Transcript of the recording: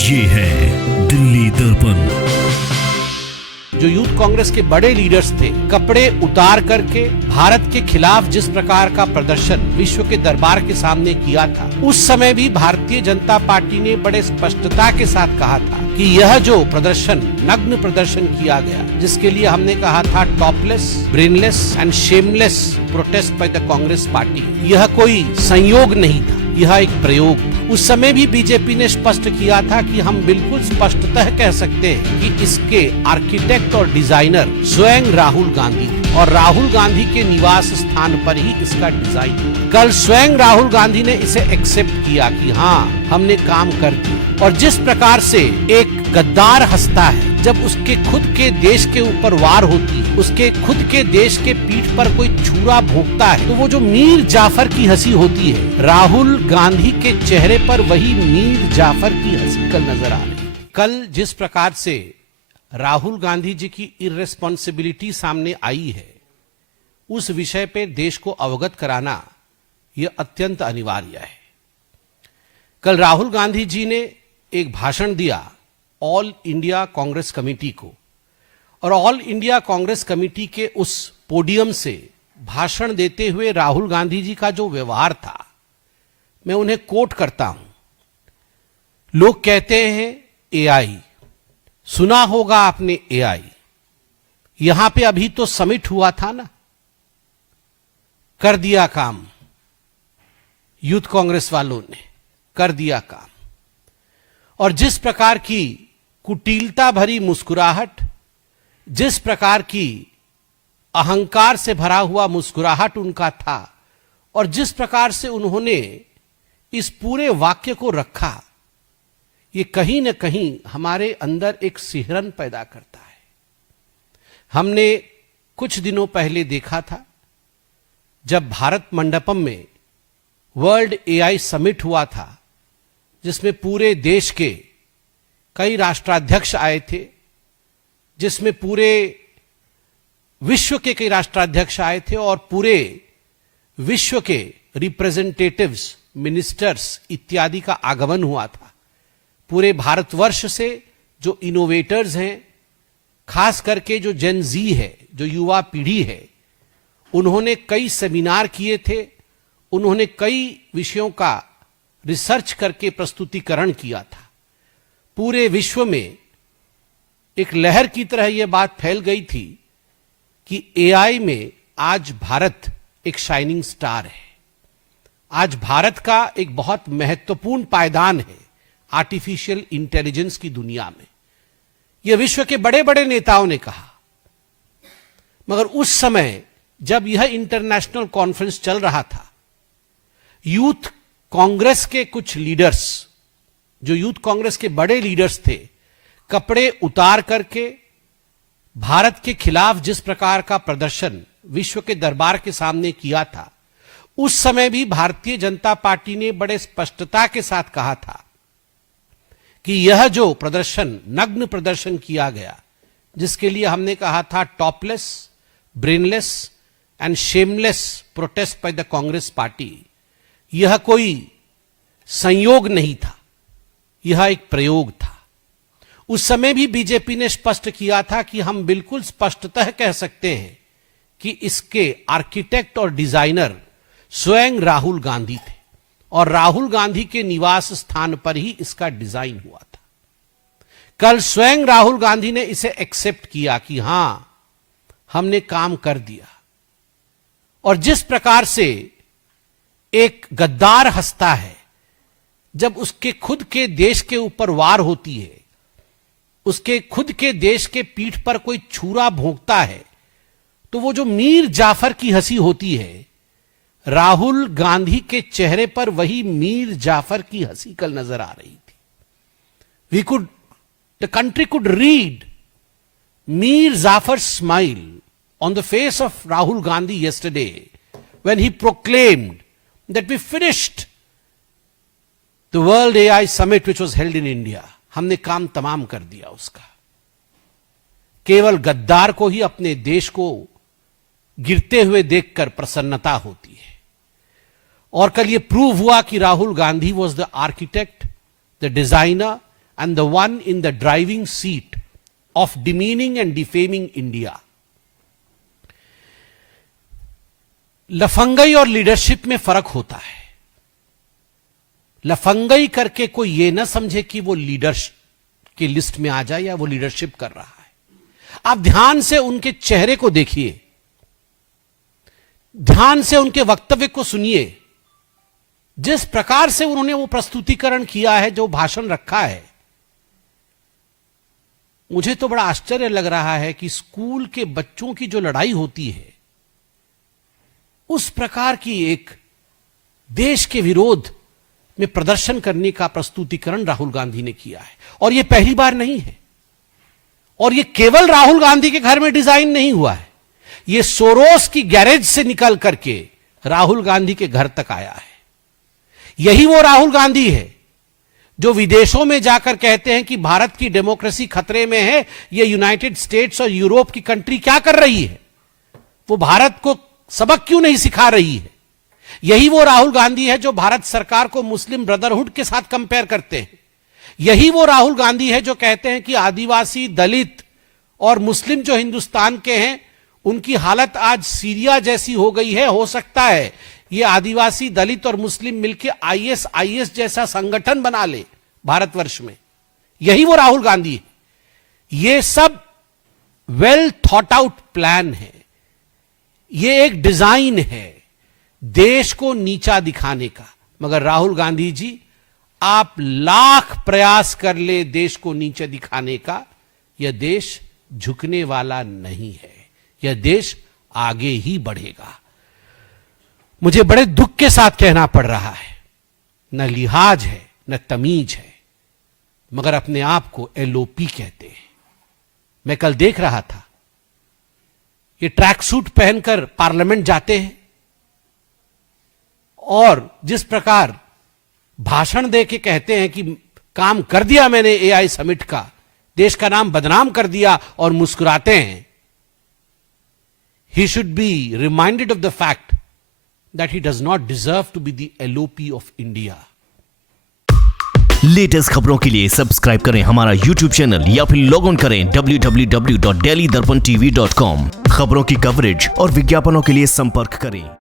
ये है दिल्ली दर्पण। जो यूथ कांग्रेस के बड़े लीडर्स थे, कपड़े उतार करके भारत के खिलाफ जिस प्रकार का प्रदर्शन विश्व के दरबार के सामने किया था, उस समय भी भारतीय जनता पार्टी ने बड़े स्पष्टता के साथ कहा था कि यह जो प्रदर्शन, नग्न प्रदर्शन किया गया, जिसके लिए हमने कहा था topless, brainless and shameless protest by the Congress party, यह कोई संयोग नहीं था, यह एक प्रयोग था। उस समय भी बीजेपी ने स्पष्ट किया था कि हम बिल्कुल स्पष्टतः कह सकते हैं कि इसके आर्किटेक्ट और डिजाइनर स्वयं राहुल गांधी और राहुल गांधी के निवास स्थान पर ही इसका डिजाइन। कल स्वयं राहुल गांधी ने इसे एक्सेप्ट किया कि हाँ, हमने काम कर दिया। और जिस प्रकार से एक गद्दार हंसता है जब उसके खुद के देश के ऊपर वार होती है, उसके खुद के देश के पीठ पर कोई छुरा भोंकता है, तो वो जो मीर जाफर की हंसी होती है, राहुल गांधी के चेहरे पर वही मीर जाफर की हंसी कल नजर आ रही। कल जिस प्रकार से राहुल गांधी जी की इर्रेस्पॉन्सिबिलिटी सामने आई है, उस विषय पे देश को अवगत कराना यह अत्यंत अनिवार्य है। कल राहुल गांधी जी ने एक भाषण दिया ऑल इंडिया कांग्रेस कमेटी को, और ऑल इंडिया कांग्रेस कमेटी के उस पोडियम से भाषण देते हुए राहुल गांधी जी का जो व्यवहार था, मैं उन्हें कोट करता हूं। लोग कहते हैं एआई, सुना होगा आपने एआई, यहां पे अभी तो समिट हुआ था ना, कर दिया काम, यूथ कांग्रेस वालों ने कर दिया काम। और जिस प्रकार की कुटिलता भरी मुस्कुराहट, जिस प्रकार की अहंकार से भरा हुआ मुस्कुराहट उनका था, और जिस प्रकार से उन्होंने इस पूरे वाक्य को रखा, ये कहीं न कहीं हमारे अंदर एक सिहरन पैदा करता है। हमने कुछ दिनों पहले देखा था जब भारत मंडपम में वर्ल्ड एआई समिट हुआ था, जिसमें पूरे देश के कई राष्ट्राध्यक्ष आए थे, जिसमें पूरे विश्व के कई राष्ट्राध्यक्ष आए थे, और पूरे विश्व के रिप्रेजेंटेटिव्स, मिनिस्टर्स इत्यादि का आगमन हुआ था। पूरे भारतवर्ष से जो इनोवेटर्स हैं, खास करके जो जेन जी है, जो युवा पीढ़ी है, उन्होंने कई सेमिनार किए थे, उन्होंने कई विषयों का रिसर्च करके प्रस्तुतिकरण किया था। पूरे विश्व में एक लहर की तरह यह बात फैल गई थी कि एआई में आज भारत एक शाइनिंग स्टार है। आज भारत का एक बहुत महत्वपूर्ण पायदान है आर्टिफिशियल इंटेलिजेंस की दुनिया में। यह विश्व के बड़े बड़े नेताओं ने कहा, मगर उस समय जब यह इंटरनेशनल कॉन्फ्रेंस चल रहा था, यूथ कांग्रेस के कुछ लीडर्स, जो यूथ कांग्रेस के बड़े लीडर्स थे, कपड़े उतार करके भारत के खिलाफ जिस प्रकार का प्रदर्शन विश्व के दरबार के सामने किया था, उस समय भी भारतीय जनता पार्टी ने बड़े स्पष्टता के साथ कहा था कि यह जो प्रदर्शन, नग्न प्रदर्शन किया गया, जिसके लिए हमने कहा था topless, brainless and shameless protest by the Congress party, यह कोई संयोग नहीं था, यह एक प्रयोग था। उस समय भी बीजेपी ने स्पष्ट किया था कि हम बिल्कुल स्पष्टतः कह सकते हैं कि इसके आर्किटेक्ट और डिजाइनर स्वयं राहुल गांधी थे, और राहुल गांधी के निवास स्थान पर ही इसका डिजाइन हुआ था। कल स्वयं राहुल गांधी ने इसे एक्सेप्ट किया कि हां, हमने काम कर दिया। और जिस प्रकार से एक गद्दार हंसता है जब उसके खुद के देश के ऊपर वार होती है, उसके खुद के देश के पीठ पर कोई छुरा भोंकता है, तो वो जो मीर जाफर की हंसी होती है, राहुल गांधी के चेहरे पर वही मीर जाफर की हंसी कल नजर आ रही थी। The country could read Mir Jafar smile on the face of Rahul Gandhi yesterday when he proclaimed that we finished the World AI Summit which was held in India. हमने काम तमाम कर दिया उसका। केवल गद्दार को ही अपने देश को गिरते हुए देखकर प्रसन्नता होती है। और कल ये प्रूव हुआ कि Rahul Gandhi was the architect, the designer and the one in the driving seat of demeaning and defaming India. लफंगई और लीडरशिप में फर्क होता है। लफंगई करके कोई ये ना समझे कि वो लीडर की लिस्ट में आ जाए या वो लीडरशिप कर रहा है। आप ध्यान से उनके चेहरे को देखिए, ध्यान से उनके वक्तव्य को सुनिए, जिस प्रकार से उन्होंने वो प्रस्तुतिकरण किया है, जो भाषण रखा है, मुझे तो बड़ा आश्चर्य लग रहा है कि स्कूल के बच्चों की जो लड़ाई होती है, उस प्रकार की एक देश के विरोध में प्रदर्शन करने का प्रस्तुतिकरण राहुल गांधी ने किया है। और यह पहली बार नहीं है, और यह केवल राहुल गांधी के घर में डिजाइन नहीं हुआ है, यह सोरोस की गैरेज से निकल करके राहुल गांधी के घर तक आया है। यही वो राहुल गांधी है जो विदेशों में जाकर कहते हैं कि भारत की डेमोक्रेसी खतरे में है, ये यूनाइटेड स्टेट्स और यूरोप की कंट्री क्या कर रही है, वो भारत को सबक क्यों नहीं सिखा रही है। यही वो राहुल गांधी है जो भारत सरकार को मुस्लिम ब्रदरहुड के साथ कंपेयर करते हैं। यही वो राहुल गांधी है जो कहते हैं कि आदिवासी, दलित और मुस्लिम जो हिंदुस्तान के हैं, उनकी हालत आज सीरिया जैसी हो गई है। हो सकता है ये आदिवासी, दलित और मुस्लिम मिलकर आईएस जैसा संगठन बना ले भारतवर्ष में। यही वो राहुल गांधी है। ये सब वेल थॉट आउट प्लान है, ये एक डिजाइन है देश को नीचा दिखाने का। मगर राहुल गांधी जी, आप लाख प्रयास कर ले देश को नीचे दिखाने का, यह देश झुकने वाला नहीं है, यह देश आगे ही बढ़ेगा। मुझे बड़े दुख के साथ कहना पड़ रहा है, न लिहाज है न तमीज है, मगर अपने आप को एलओपी कहते हैं। मैं कल देख रहा था, ये ट्रैक सूट पहनकर पार्लियामेंट जाते हैं और जिस प्रकार भाषण दे के कहते हैं कि काम कर दिया मैंने एआई समिट का, देश का नाम बदनाम कर दिया, और मुस्कुराते हैं। He should be reminded of the fact that he does not deserve to be the LOP of India. Latest खबरों के लिए सब्सक्राइब करें हमारा YouTube चैनल या फिर लॉग ऑन करें www.delhidarpantv.com। खबरों की कवरेज और विज्ञापनों के लिए संपर्क करें।